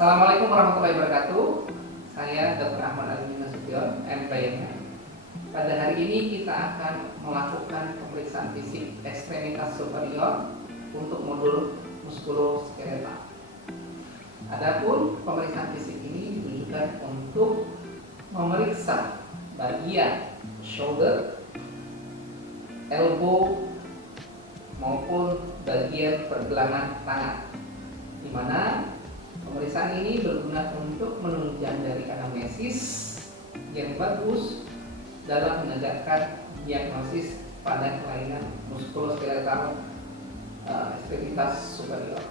Assalamualaikum warahmatullahi wabarakatuh. Saya Dr. Ahmad Alimin Nasution, MPM. Pada hari ini kita akan melakukan pemeriksaan fisik ekstremitas superior untuk modul muskuloskeletal. Adapun pemeriksaan fisik ini ditujukan untuk memeriksa bagian shoulder, elbow maupun bagian pergelangan tangan, di mana pemeriksaan ini berguna untuk menunjang dari anamnesis yang bagus dalam menegakkan diagnosis pada kelainan muskuloskeletal ekstremitas superior.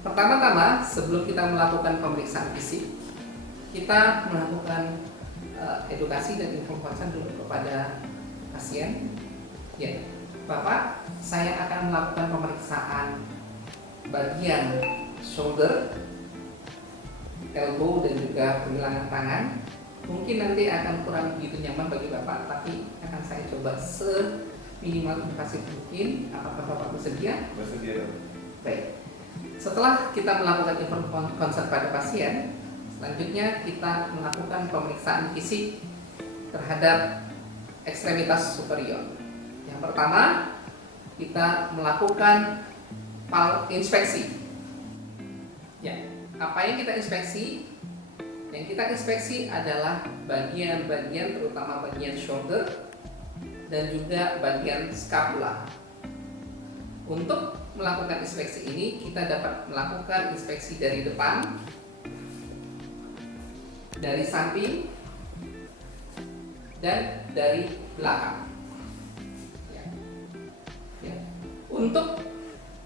Pertama-tama, sebelum kita melakukan pemeriksaan fisik, kita melakukan edukasi dan informasi dulu kepada pasien. Ya, Bapak, saya akan melakukan pemeriksaan bagian shoulder, elbow, dan juga pergelangan tangan. Mungkin nanti akan kurang begitu nyaman bagi Bapak, tapi akan saya coba seminimal invasif mungkin. Apakah Bapak bersedia? Bersedia. Baik. Setelah kita melakukan konsul pada pasien, selanjutnya kita melakukan pemeriksaan fisik terhadap ekstremitas superior. Yang pertama, kita melakukan inspeksi. Ya, apa yang kita inspeksi? Yang kita inspeksi adalah bagian-bagian, terutama bagian shoulder dan juga bagian scapula. Untuk melakukan inspeksi ini, kita dapat melakukan inspeksi dari depan, dari samping, dan dari belakang. Ya. Untuk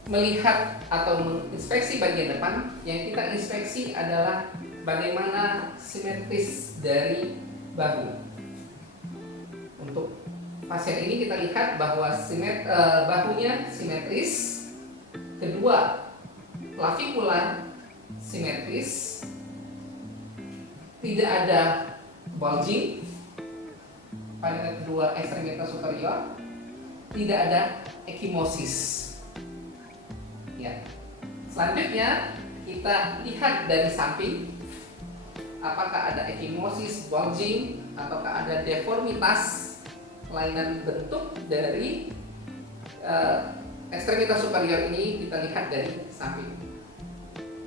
melihat atau menginspeksi bagian depan, yang kita inspeksi adalah bagaimana simetris dari bahu. Untuk pasien ini kita lihat bahwa bahunya simetris, kedua clavicula simetris, tidak ada bulging pada kedua ekstremitas superior, tidak ada ekimosis. Ya. Selanjutnya kita lihat dari samping, apakah ada ekimosis, bulging, ataukah ada deformitas kelainan bentuk dari ekstremitas superior ini. Kita lihat dari samping.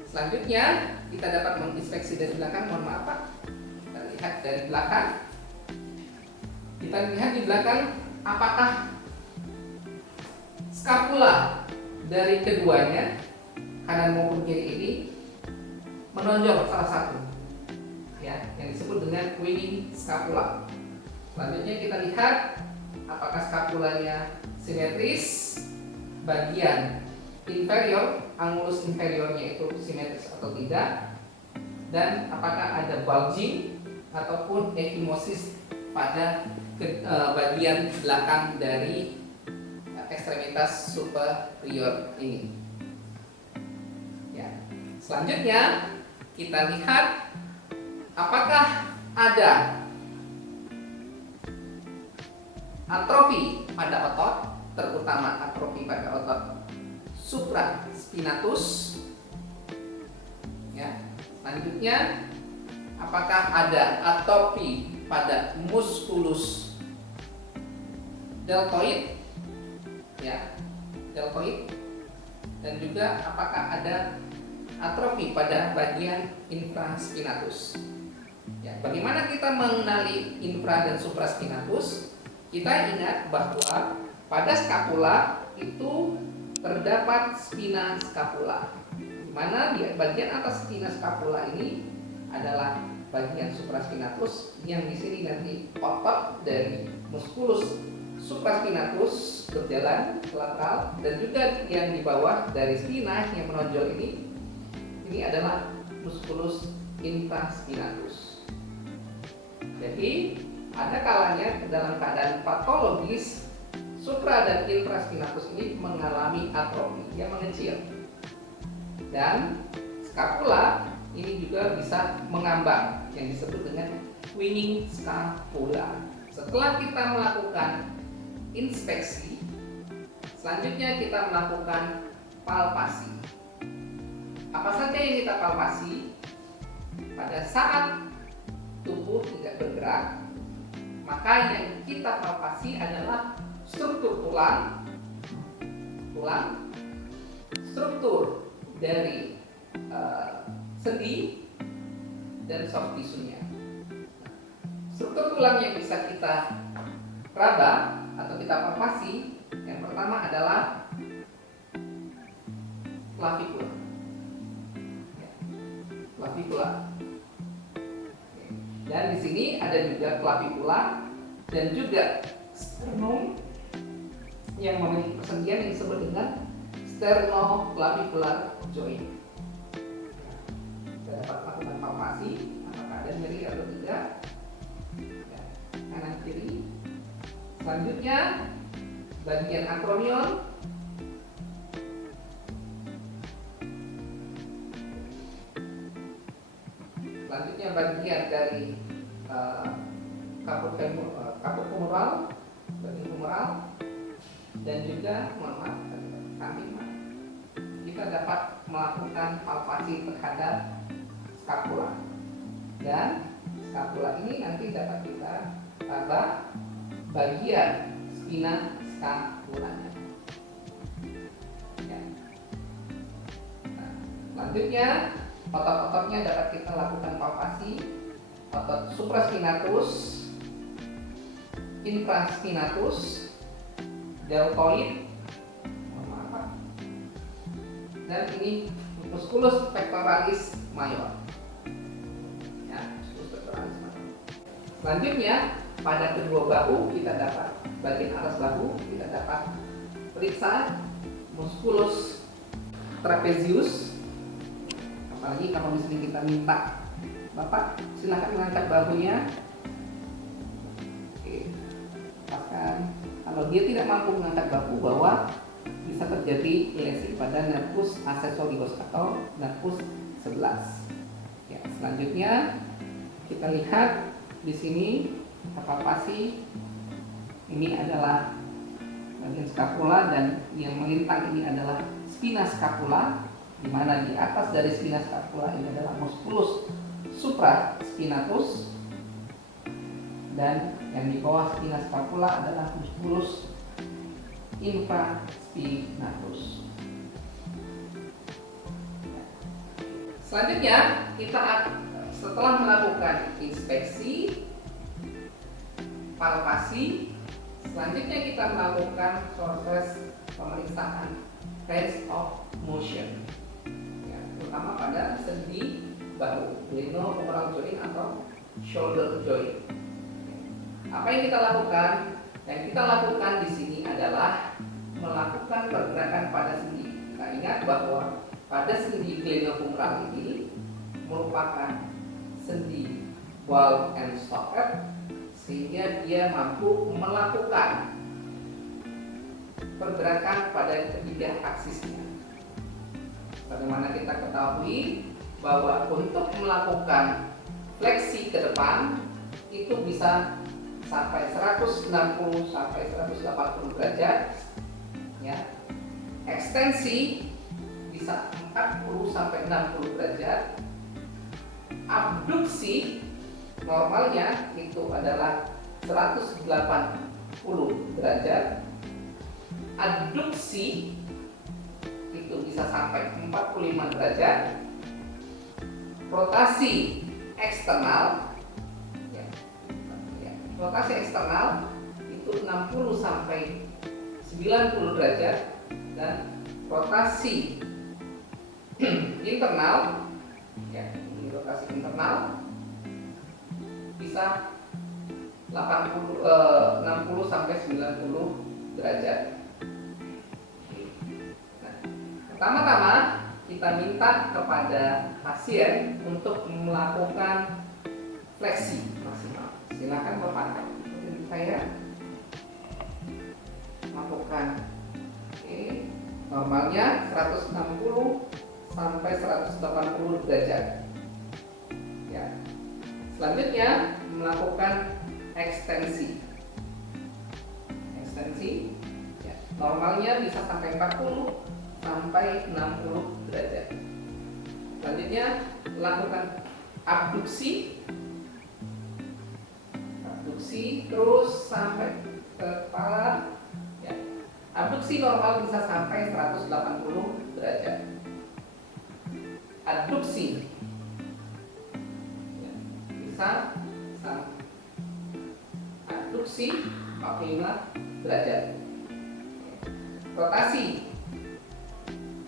Selanjutnya kita dapat menginspeksi dari belakang. Mohon maaf Pak, kita lihat dari belakang. Kita lihat di belakang apakah scapula dari keduanya, kanan maupun kiri ini, menonjol salah satu, ya, yang disebut dengan winning scapula. Selanjutnya kita lihat apakah scapulanya simetris, bagian inferior, angulus inferiornya itu simetris atau tidak, dan apakah ada bulging ataupun ekimosis pada bagian belakang dari ekstremitas superior ini. Ya. Selanjutnya kita lihat apakah ada atrofi pada otot, terutama atrofi pada otot supraspinatus. Ya. Selanjutnya apakah ada atrofi pada musculus deltoid, ya, deltoid, dan juga apakah ada atrofi pada bagian infraspinatus. Ya, bagaimana kita mengenali infra dan supraspinatus? Kita ingat bahwa pada scapula itu terdapat spina scapula, di mana di bagian atas spina scapula ini adalah bagian supraspinatus, yang di sini nanti otot dari musculus supraspinatus berjalan ke lateral, dan juga yang di bawah dari spina yang menonjol ini adalah musculus infraspinatus. Jadi ada kalanya dalam keadaan patologis supra dan infraspinatus ini mengalami atrofi, yang mengecil, dan scapula ini juga bisa mengambang, yang disebut dengan winning scapula. Setelah kita melakukan inspeksi, selanjutnya kita melakukan palpasi. Apa Apa saja yang kita palpasi pada saat tubuh tidak bergerak, maka yang kita palpasi adalah struktur tulang, struktur dari sendi, dan soft tissue-nya. Struktur tulang yang bisa kita raba atau kita palpasi, yang pertama adalah clavicula. Clavicula. Dan di sini ada juga clavicula dan juga sternum yang memiliki persendian yang disebut dengan sternoclavicular joint. Kita dapat melakukan palpasi apakah ada nyeri atau tidak, kanan kiri. Selanjutnya bagian acromion, selanjutnya bagian dari kaput femoral, bagian femoral, dan juga kambing. Kita dapat melakukan palpasi terhadap skapula, dan skapula ini nanti dapat kita raba bagian spina skapulanya. Ya. Nah, selanjutnya otot-ototnya dapat kita lakukan palpasi. Otot supraspinatus, infraspinatus, deltoid, dan ini musculus pectoralis major. Ya, musculus pectoralis major. Selanjutnya pada kedua bahu kita dapat bagian atas bahu kita dapat periksa musculus trapezius. Apalagi kalau misalnya kita minta, Bapak silakan mengangkat bahunya. Oke, lepaskan. Kalau dia tidak mampu mengangkat bahu, bahwa bisa terjadi lesi pada nervus accessorius atau nervus 11. Ya, selanjutnya kita lihat di sini kita palpasi. Ini adalah bagian skapula dan yang melintang ini adalah spina skapula, di mana di atas dari spina skapula ini adalah musculus supraspinatus, dan yang di bawah spina skapula adalah musculus infraspinatus. Selanjutnya kita setelah melakukan inspeksi, palpasi, selanjutnya kita melakukan proses pemeriksaan range of motion, ya, terutama pada sendi bahu, glenohumeral joint atau shoulder joint. Apa yang kita lakukan? Yang kita lakukan di sini adalah melakukan pergerakan pada sendi. Kita ingat bahwa pada sendi glenohumeral ini merupakan sendi ball and socket, sehingga dia mampu melakukan pergerakan pada ketiga aksisnya. Bagaimana kita ketahui bahwa untuk melakukan fleksi ke depan itu bisa sampai 160 sampai 180 derajat, ya. Ekstensi bisa 40 sampai 60 derajat. Abduksi normalnya itu adalah 180 derajat. Adduksi itu bisa sampai 45 derajat. Rotasi eksternal, rotasi eksternal itu 60 sampai 90 derajat, dan rotasi internal, ya, ini rotasi internal bisa 60 sampai 90 derajat. Nah, pertama-tama kita minta kepada pasien untuk melakukan fleksi maksimal. Silakan Bapak, seperti saya lakukan. Oke, normalnya 160 sampai 180 derajat. Ya. Selanjutnya melakukan ekstensi. Ekstensi, ya, normalnya bisa sampai 40 sampai 60 derajat. Selanjutnya lakukan abduksi, terus sampai ke kepala. Ya. Abduksi normal bisa sampai 180 derajat. Adduksi ya, bisa sampai adduksi 45 derajat. Rotasi,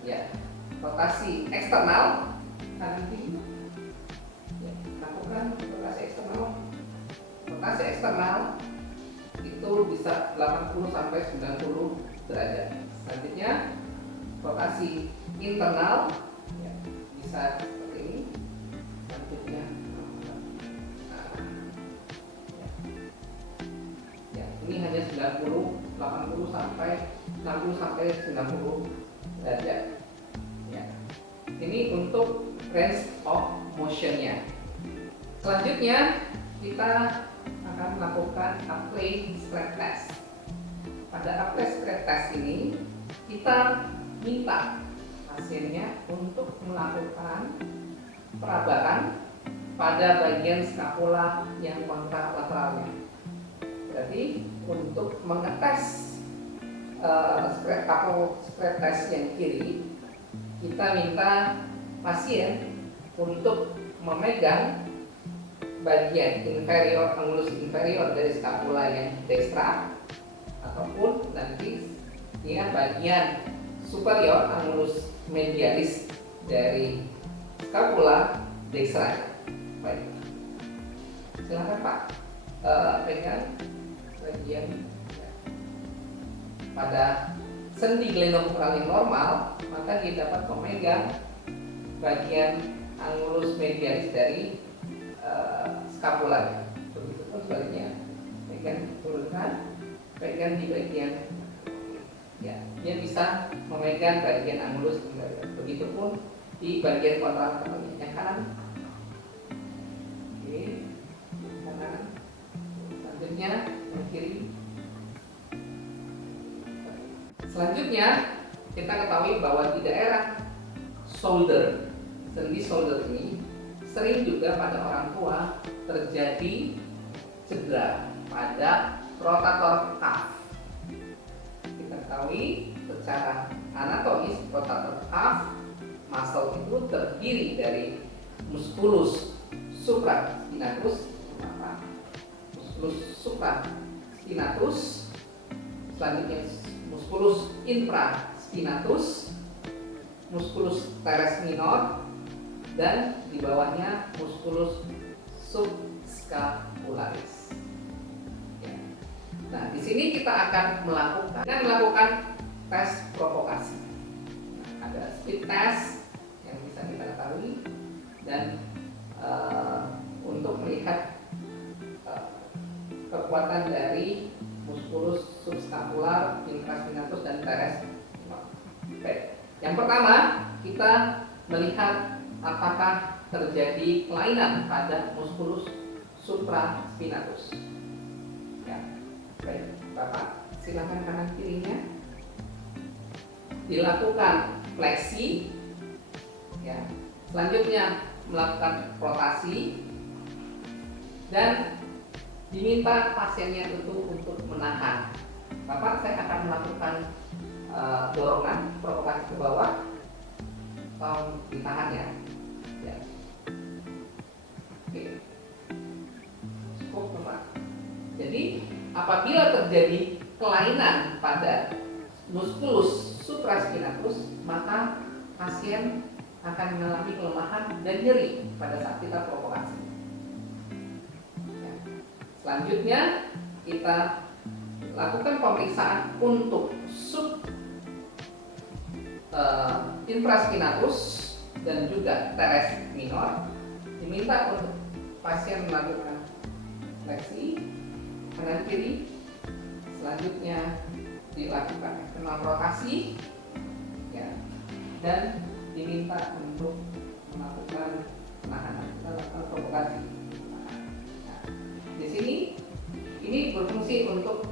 ya, rotasi eksternal kanan kiri. Ya, lakukan rotasi eksternal. Rotasi eksternal itu bisa 80 sampai 90 derajat. Selanjutnya rotasi internal ya, bisa seperti ini. Selanjutnya ya, ini hanya 90, 80 sampai 60 sampai 90 derajat. Ya. Ini untuk range of motion-nya. Selanjutnya kita akan melakukan apply stress test. Pada apply stress test ini kita minta pasiennya untuk melakukan perabakan pada bagian skapula yang kontralateralnya. Berarti untuk mengetes stress test yang kiri, kita minta pasien untuk memegang bagian inferior, angulus inferior dari skapula yang dextra, ataupun nanti dengan bagian superior, angulus medialis dari skapula dextra. Baik, silakan Pak, pegang bagian pada sendi glenohumeral yang normal, maka dia dapat memegang bagian angulus medialis dari skapula. Begitu pun sebaliknya, pegang turunkan, pegang di bagian ya, dia bisa memegang bagian angulus inferior. Begitupun di bagian kontralateralnya yang kanan. Oke, kanan. Selanjutnya yang kiri. Selanjutnya kita ketahui bahwa di daerah shoulder, sendi shoulder ini sering juga pada orang tua terjadi cedera pada rotator cuff. Kita ketahui secara anatomis rotator cuff muscle itu terdiri dari musculus supraspinatus, musculus supraspinatus, selanjutnya musculus infraspinatus, musculus teres minor, dan di bawahnya musculus subscapularis. Ya. Nah, di sini kita akan melakukan tes provokasi. Nah, ada speed test yang bisa kita ketahui, dan untuk melihat kekuatan dari musculus subscapular, infraspinatus, dan teres minor. Baik. Yang pertama, kita melihat apakah terjadi kelainan pada musculus supraspinatus. Ya, baik, Bapak, silakan kanan kirinya dilakukan fleksi. Ya, selanjutnya melakukan rotasi dan diminta pasiennya itu untuk menahan. Bapak, saya akan melakukan dorongan provokasi ke bawah, atau ditahan ya. Ya. Oke. Cukup, Bapak. Jadi apabila terjadi kelainan pada musculus supraspinatus, maka pasien akan mengalami kelemahan dan nyeri pada saat kita provokasi. Ya. Selanjutnya kita lakukan pemeriksaan untuk infraspinatus dan juga teres minor. Diminta untuk pasien melakukan fleksi kanan kiri. Selanjutnya dilakukan eksternal rotasi ya, dan diminta untuk melakukan penahanan, melakukan provokasi. Nah, di sini ini berfungsi untuk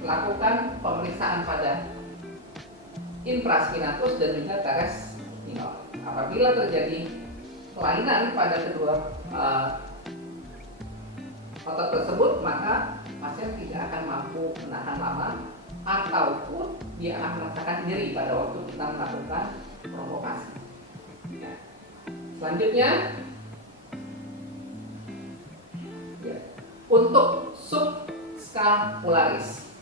melakukan pemeriksaan pada infraspinatus dan juga teres minor. Apabila Apabila terjadi kelainan pada kedua otot tersebut, maka pasien tidak akan mampu menahan lama ataupun dia akan merasakan nyeri pada waktu kita melakukan provokasi. Ya. Selanjutnya, ya, untuk subscapularis.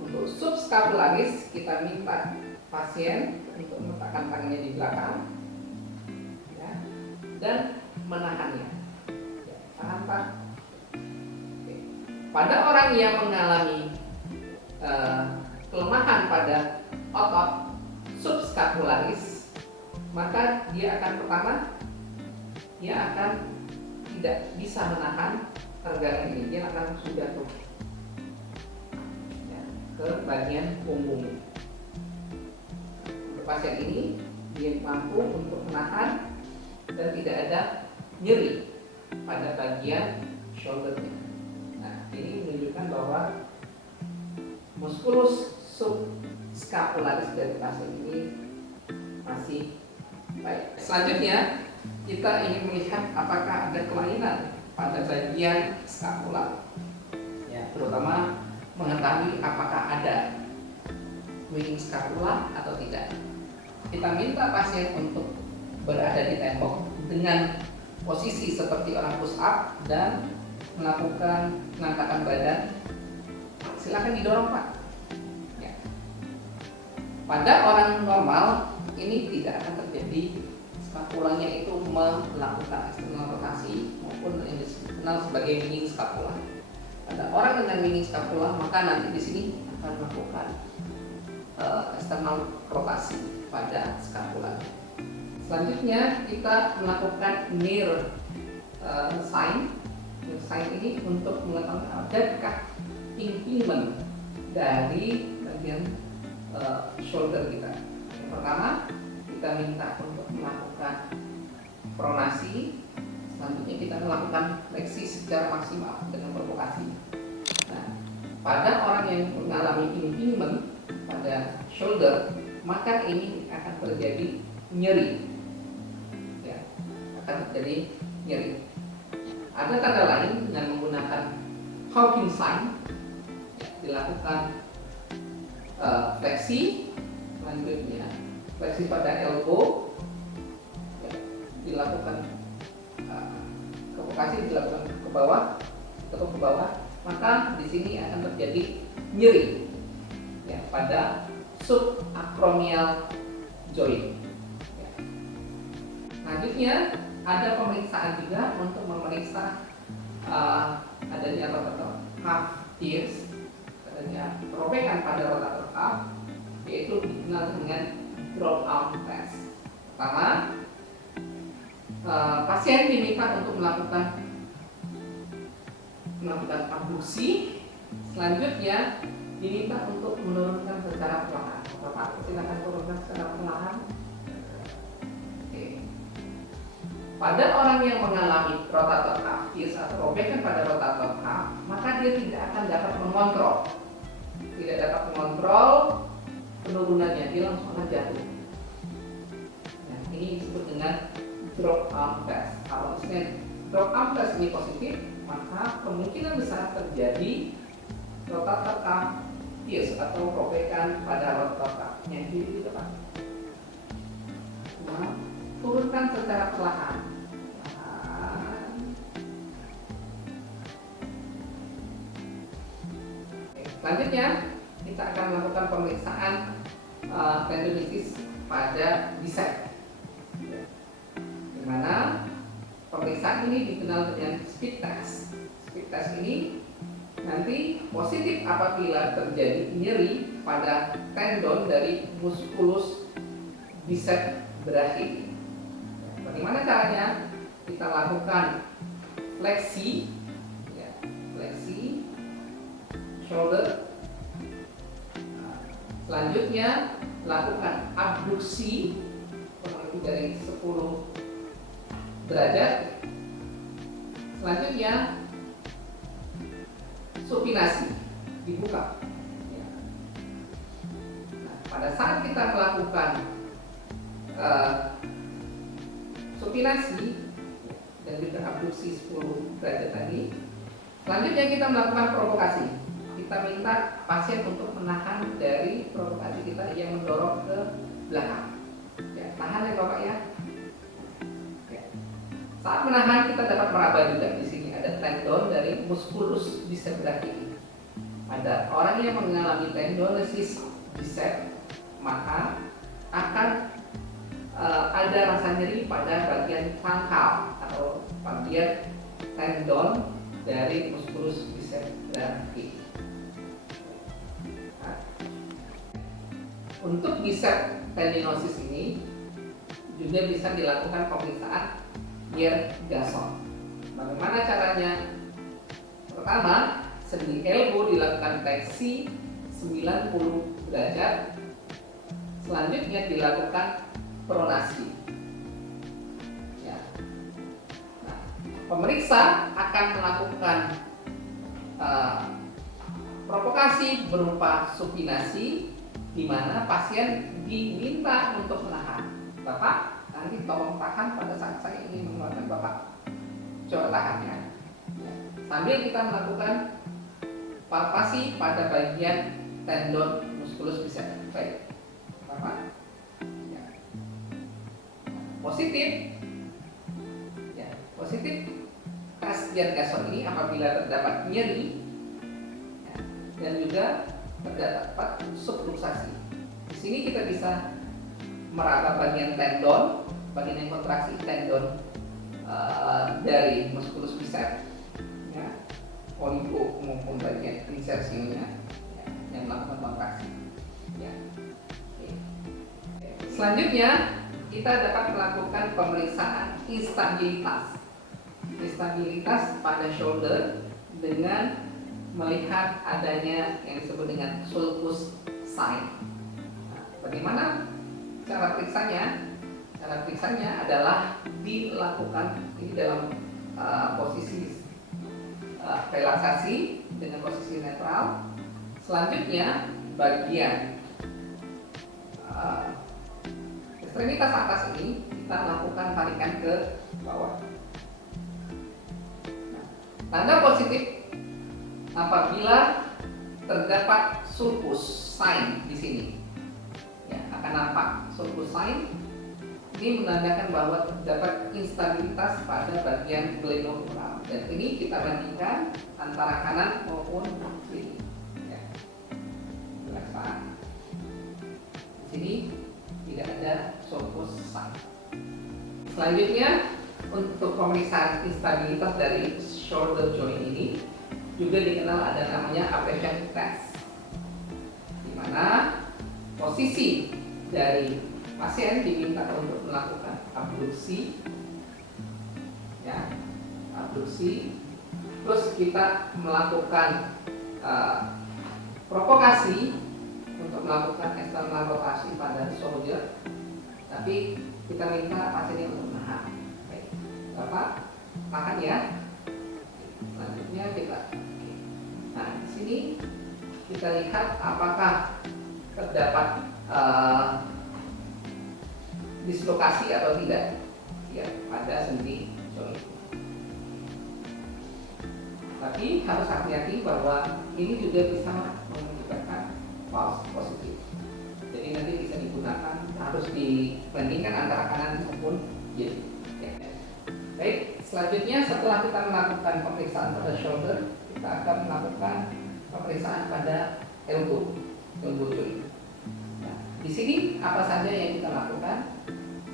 Untuk subscapularis kita minta pasien untuk meletakkan tangannya di belakang, ya, dan menahannya. Ya, tahan Pak. Oke. Pada orang yang mengalami kelemahan pada otot subscapularis, maka dia akan tidak bisa menahan tegangan ini, dia akan langsung jatuh ya, ke bagian punggung. Untuk pasien ini dia mampu untuk menahan dan tidak ada nyeri pada bagian shouldernya. Nah, ini menunjukkan bahwa muskulus subscapularis dari pasien ini masih baik. Selanjutnya kita ingin melihat apakah ada kelainan pada bagian skapula, ya, terutama mengetahui apakah ada winning scapula atau tidak. Kita minta pasien untuk berada di tembok dengan posisi seperti orang push up dan melakukan pengangkatan badan. Silakan didorong Pak. Ya. Pada orang normal ini tidak akan terjadi skapulanya itu melakukan eksternal rotasi maupun yang dikenal sebagai winning scapula. Pada orang dengan winning scapula maka nanti di sini akan melakukan eksternal rotasi pada scapula. Selanjutnya kita melakukan near sign. Near sign ini untuk mengetahui adakah impingement dari bagian shoulder kita. Yang pertama, kita minta untuk melakukan pronasi. Selanjutnya kita melakukan fleksi secara maksimal dengan provokasi. Nah, pada orang yang mengalami impingement pada shoulder, maka ini akan terjadi nyeri. Ya, akan terjadi nyeri. Ada tanda lain dengan menggunakan Hawkins sign. Dilakukan fleksi, selanjutnya fleksi pada elbow, ya, dilakukan provokasi, dilakukan ke bawah atau ke bawah, maka di sini akan terjadi nyeri ya, pada subacromial joint. Ya. Selanjutnya ada pemeriksaan juga untuk memeriksa adanya rotator cuff tears, adanya perobekan pada rotator cuff, yaitu dikenal dengan drop arm test. Pertama, pasien diminta untuk melakukan abduksi. Selanjutnya diminta untuk menurunkan secara perlahan. Bapak silakan turunkan secara perlahan. Oke. Pada orang yang mengalami rotator cuff tears atau robekan pada rotator cuff, maka dia tidak akan dapat mengontrol penurunannya, dia langsung akan jatuh. Nah, ini disebut dengan drop arm test. Kalau misalnya drop arm test ini positif, maka kemungkinan besar terjadi rotator cuff tears atau robekan pada rotator cuff. Yang di depan. Nah, turunkan secara perlahan. Selanjutnya kita akan melakukan pemeriksaan tendonitis pada bicep, di mana pemeriksaan ini dikenal dengan speed test. Speed test ini nanti positif apabila terjadi nyeri pada tendon dari muskulus bicep brachiae. Bagaimana caranya? Kita lakukan fleksi, ya, fleksi shoulder. Selanjutnya lakukan abduksi kurang lebih dari 10 derajat. Selanjutnya supinasi, dibuka. Nah, pada saat kita melakukan supinasi dan juga abduksi 10 derajat tadi. Selanjutnya kita melakukan provokasi. Kita minta pasien untuk menahan dari provokasi kita yang mendorong ke belakang. Ya, tahan ya Bapak ya. Ya. Saat menahan kita dapat meraba juga di sini ada tendon dari musculus bicep brachii. Pada orang yang mengalami tendonesis bicep maka akan ada rasa nyeri pada bagian pangkal atau bagian tendon dari musculus bicep brachii. Nah, untuk bicep tendinosis ini juga bisa dilakukan pemeriksaan Yergason. Bagaimana caranya? Pertama, sendi elbow dilakukan fleksi 90 derajat. Selanjutnya dilakukan pronasi. Ya. Nah, pemeriksa akan melakukan provokasi berupa supinasi, di mana pasien diminta untuk menahan. Bapak, nanti tolong tahan pada saat saya ingin mengeluarkan Bapak. Coba tahan ya. Sambil kita melakukan palpasi pada bagian tendon musculus bicep. Baik, Bapak. Ya. Positif tes Yergason ini apabila terdapat nyeri ya, dan juga terdapat subluxasi. Di sini kita bisa meraba bagian tendon, bagian yang kontraksi tendon dari musculus bicep, ya, oligo maupun bagian insersinya ya, yang melakukan kontraksi. Ya. Oke. Selanjutnya kita dapat melakukan pemeriksaan instabilitas pada shoulder dengan melihat adanya yang disebut dengan sulcus sign. Nah, bagaimana cara periksanya? Cara periksanya adalah dilakukan ini dalam posisi relaksasi dengan posisi netral. Selanjutnya bagian ekstremitas atas ini kita lakukan tarikan ke bawah. Nah, tanda positif apabila terdapat sulcus sign di sini. Ya, akan nampak sulcus sign. Ini menandakan bahwa terdapat instabilitas pada bagian glenohumeral, dan ini kita bandingkan antara kanan maupun kiri. Ya. Di sini tidak ada sulcus sign. Selanjutnya untuk pemeriksaan instabilitas dari shoulder joint ini juga dikenal ada namanya abrasion test, di mana posisi dari pasien diminta untuk melakukan abduksi, ya, abduksi, terus kita melakukan provokasi untuk melakukan external rotasi pada shoulder, tapi kita minta pasiennya untuk menahan. Baik, Bapak tahan ya. Selanjutnya kita, nah di sini kita lihat apakah terdapat dislokasi atau tidak ya pada sendi joint. Tapi harus hati-hati bahwa ini juga bisa mengakibatkan false positif. Jadi nanti bisa digunakan, harus dibandingkan antara kanan maupun kiri. Ya. Baik, selanjutnya setelah kita melakukan pemeriksaan pada shoulder, kita akan melakukan pemeriksaan pada elbow joint. Nah, di sini apa saja yang kita lakukan?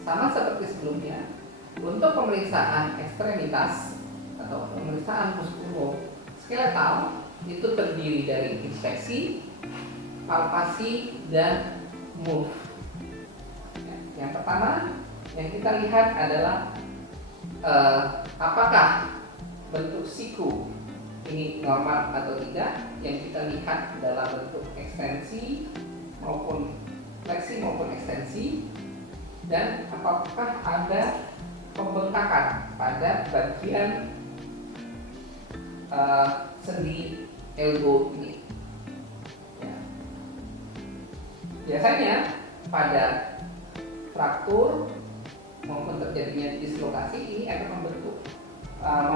Sama seperti sebelumnya, untuk pemeriksaan ekstremitas atau pemeriksaan muskuloskeletal itu terdiri dari inspeksi, palpasi, dan move. Yang pertama yang kita lihat adalah apakah bentuk siku ini normal atau tidak. Yang kita lihat adalah bentuk ekstensi maupun fleksi maupun ekstensi, dan apakah ada pembengkakan pada bagian sendi elbow ini. Ya. Biasanya pada fraktur maupun terjadinya dislokasi ini akan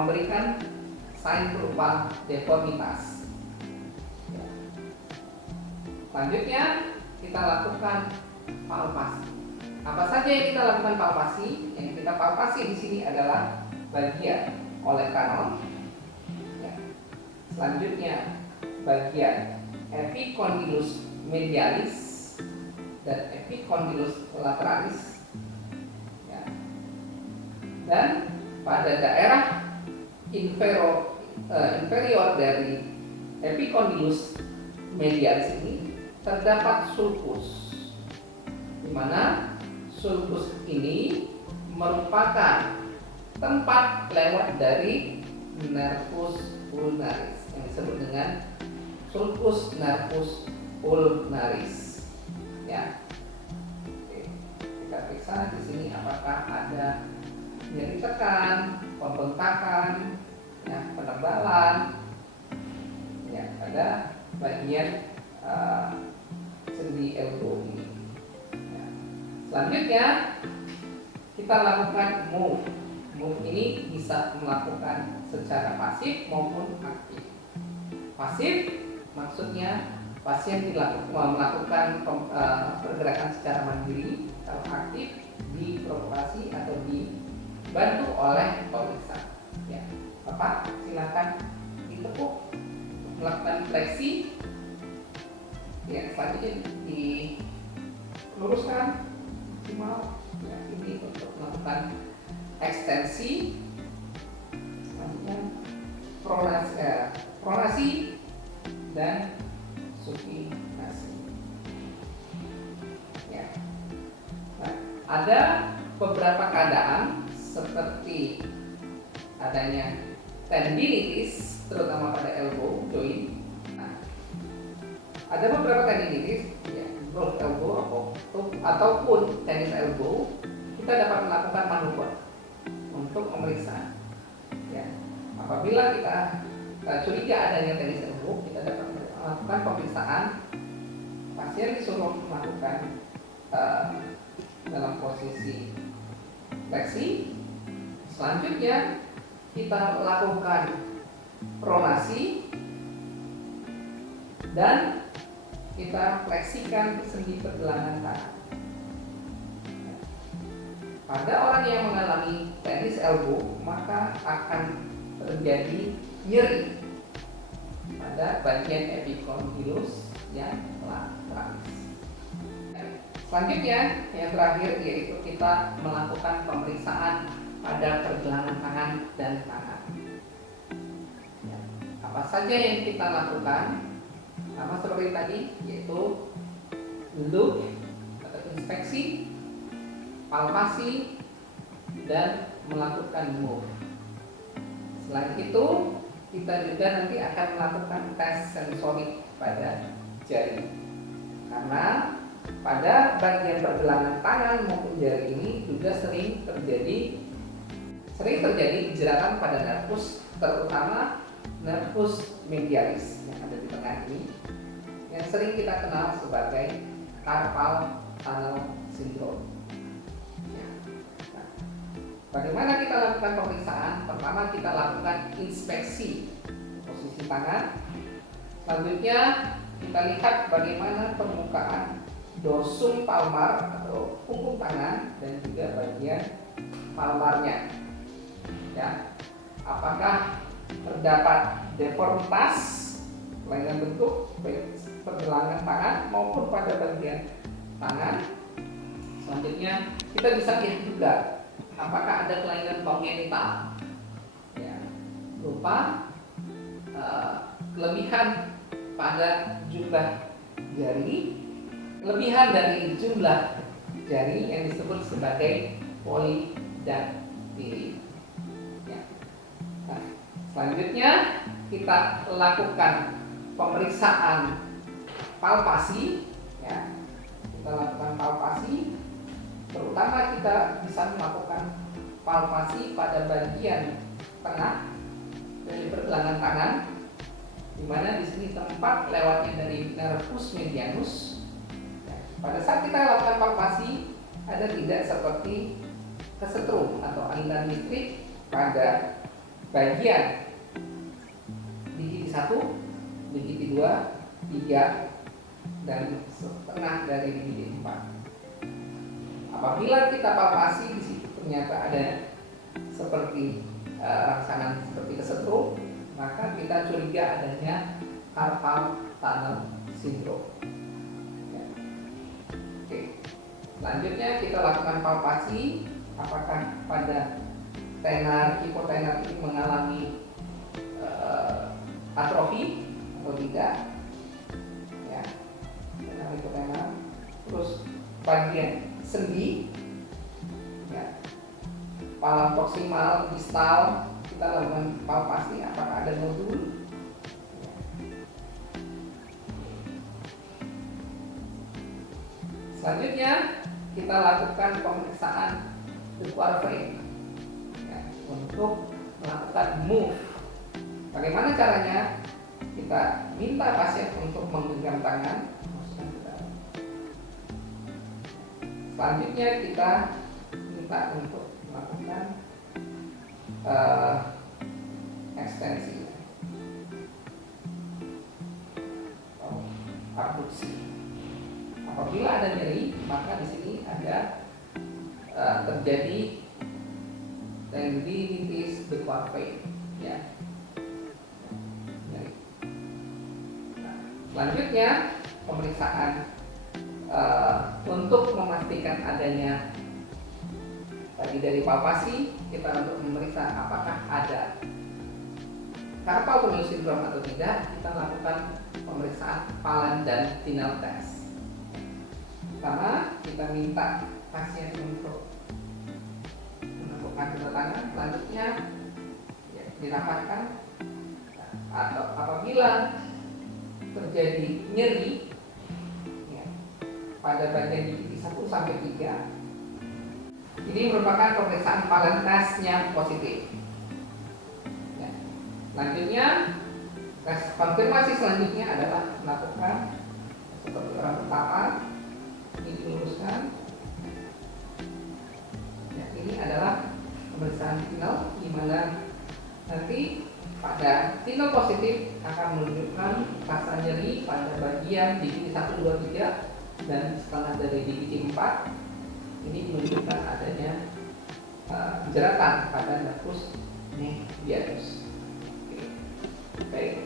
memberikan sign berupa deformitas. Selanjutnya kita lakukan palpasi. Apa saja yang kita lakukan palpasi? Yang kita palpasi di sini adalah bagian oleh kanon. Selanjutnya bagian epicondylus medialis dan epicondylus lateralis. Dan pada daerah inferior dari epicondylus medialis ini terdapat sulcus, di mana sulcus ini merupakan tempat lewat dari nervus ulnaris yang disebut dengan sulcus nervus ulnaris. Ya, oke. Kita periksa di sini apakah ada nyeri tekan, pembengkakan, ya, penebalan, ya, pada bagian sendi elbow ini. Ya. Selanjutnya kita lakukan move. Move ini bisa melakukan secara pasif maupun aktif. Pasif maksudnya pasien melakukan pergerakan secara mandiri. Kalau aktif diprovokasi atau dibantu oleh pemeriksa. Ya, Bapak silakan ditekuk, melakukan fleksi. Ya, selanjutnya diluruskan maksimal. Ya, ini untuk melakukan ekstensi. Selanjutnya pronasi dan supinasi. Ya. Nah, ada beberapa keadaan seperti adanya tendinitis, terutama pada elbow joint. Nah, ada beberapa tendinitis, ya, broad elbow ataupun tenis elbow, kita dapat melakukan manuver untuk memeriksa. Ya, apabila kita curiga adanya tenis elbow, kita dapat melakukan pemeriksaan. Pasien disuruh melakukan dalam posisi fleksi. Selanjutnya kita lakukan pronasi dan kita fleksikan sendi pergelangan tangan. Pada orang yang mengalami tenis elbow, maka akan terjadi nyeri pada bagian epicondylus yang lateralis. Selanjutnya, yang terakhir yaitu kita melakukan pemeriksaan pada pergelangan tangan dan tangan. Ya, apa saja yang kita lakukan? Sama seperti tadi, yaitu look atau inspeksi, palpasi, dan melakukan move. Selain itu, kita juga nanti akan melakukan tes sensorik pada jari. Karena pada bagian pergelangan tangan maupun jari ini juga sering terjadi jeratan pada nervus, terutama nervus medialis yang ada di tengah ini, yang sering kita kenal sebagai carpal tunnel syndrome. Nah, bagaimana kita lakukan pemeriksaan? Pertama kita lakukan inspeksi posisi tangan. Selanjutnya kita lihat bagaimana permukaan dorsum palmar atau punggung tangan dan juga bagian palmarnya. Ya, apakah terdapat deformitas kelainan bentuk baik pergelangan tangan maupun pada bagian tangan. Selanjutnya kita bisa lihat juga apakah ada kelainan kongenital, ya, berupa kelebihan pada jumlah jari, kelebihan dari jumlah jari yang disebut sebagai polydactyly. Ya. Nah, selanjutnya kita lakukan pemeriksaan palpasi. Ya. Kita lakukan palpasi, terutama kita bisa melakukan palpasi pada bagian tengah dari pergelangan tangan, di mana di sini tempat lewatnya dari nervus medianus. Pada saat kita lakukan palpasi, ada tidak seperti kesetrum aliran listrik pada bagian digiti 1, digiti 2, 3, dan setengah dari digiti 4. Apabila kita palpasi di situ ternyata ada seperti rangsangan seperti kesetrum, maka kita curiga adanya carpal tunnel syndrome. Ya. Oke. Selanjutnya kita lakukan palpasi apakah pada tenar hipotenar ini mengalami atrofi atau tidak. Ya. Tenar hipotenar. Terus bagian sendi, ya, kepala proksimal, distal, kita lakukan palpasi apakah ada nodul. Selanjutnya kita lakukan pemeriksaan the vein, ya, untuk melakukan move. Bagaimana caranya? Kita minta pasien untuk menggenggam tangan. Selanjutnya kita minta untuk melakukan ekstensi atau abduksi. Apabila ada nyeri, maka di sini ada terjadi tendinitis the vein, ya. Nyeri. Nah, selanjutnya pemeriksaan untuk memastikan adanya tadi dari palpasi, kita untuk memeriksa apakah ada carpal tunnel syndrome atau tidak, kita lakukan pemeriksaan Phalan dan Tinel test. Pertama, kita minta pasien untuk menepukkan kedua tangan, selanjutnya ya, dirapatkan. Atau apabila terjadi nyeri ya, pada bagian digiti 1 sampai 3, ini merupakan pemeriksaan Phalan test yang positif. Ya. Selanjutnya, tes konfirmasi selanjutnya adalah melakukan seperti orang pertama. Ini diluruskan. Ya, ini adalah pemeriksaan Tinel, di mana nanti pada Tinel positif akan menunjukkan rasa nyeri pada bagian digiti 1, 2, 3 dan setengah dari digiti 4. Ini menunjukkan adanya jeratan pada nervus medianus. Baik,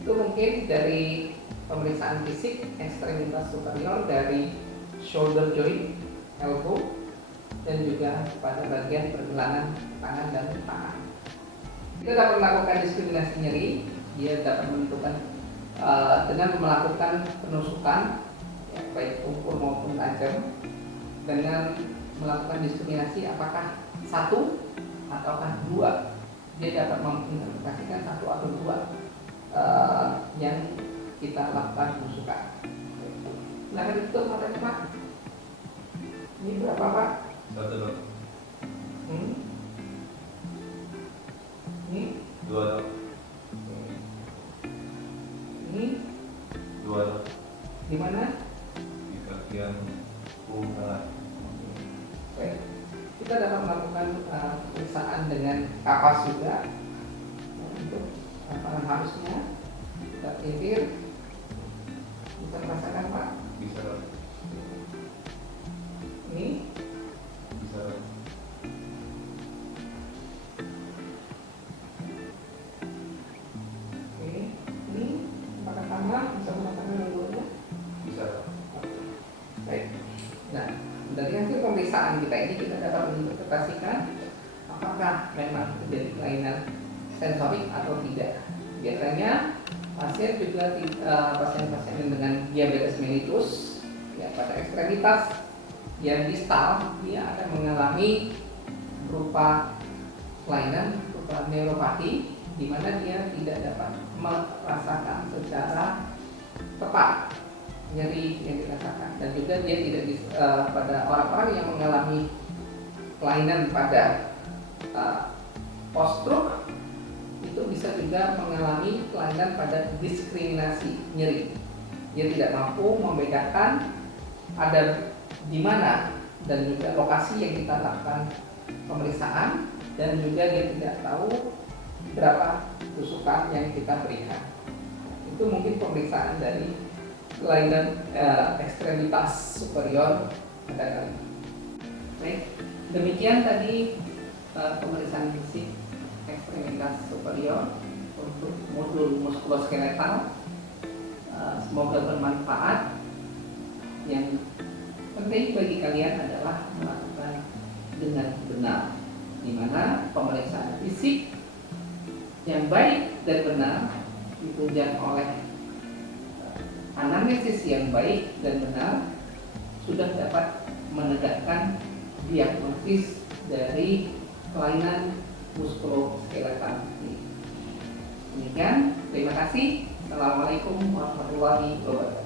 itu mungkin dari pemeriksaan fisik ekstremitas superior dari shoulder joint, elbow, dan juga pada bagian pergelangan tangan dan tangan. Kita dapat melakukan diskriminasi nyeri. Dia dapat menentukan dengan melakukan penusukan, ya, baik ukur maupun tajam, dengan melakukan diskriminasi apakah 1 ataukah 2. Dia dapat menginterpretasikan 1 atau 2 yang kita lakukan penusukan. Silahkan ditutup matanya, Pak. Ini berapa, Pak? 1, Dok. Ini 2, Dok. Ini 2, Dok. di mana? Di bagian pundak. Baik. Kita dapat melakukan pemeriksaan dengan kapas juga untuk lapangan halusnya. Kita timpir. Bisa merasakan, Pak? Bisa, Dok. Ini Bisa, Dok. oke. Ini apakah sama? Bisa merasakan dua-duanya? Bisa, Dok. Baik. Nah, dari hasil pemeriksaan kita ini kita dapat menginterpretasikan apakah memang terjadi kelainan sensorik atau tidak. Biasanya pasien juga pasien-pasien dengan diabetes mellitus, ya, pada ekstremitas yang distal, dia akan mengalami berupa kelainan berupa neuropati, di mana dia tidak dapat merasakan secara tepat nyeri yang dirasakan, dan juga dia tidak pada orang-orang yang mengalami kelainan pada post stroke itu bisa juga mengalami kelainan pada diskriminasi nyeri. Dia tidak mampu membedakan ada di mana dan juga lokasi yang kita lakukan pemeriksaan dan juga dia tidak tahu berapa tusukan yang kita berikan. Itu mungkin pemeriksaan dari kelainan ekstremitas superior pada kali. Baik, demikian tadi pemeriksaan fisik ekstremitas superior untuk modul muskuloskeletal. Semoga bermanfaat. Yang penting bagi kalian adalah melakukan dengan benar, di mana pemeriksaan fisik yang baik dan benar ditunjang oleh anamnesis yang baik dan benar sudah dapat menegakkan diagnosis dari kelainan muskuloskeletal ini. Demikian, terima kasih. Assalamualaikum warahmatullahi wabarakatuh.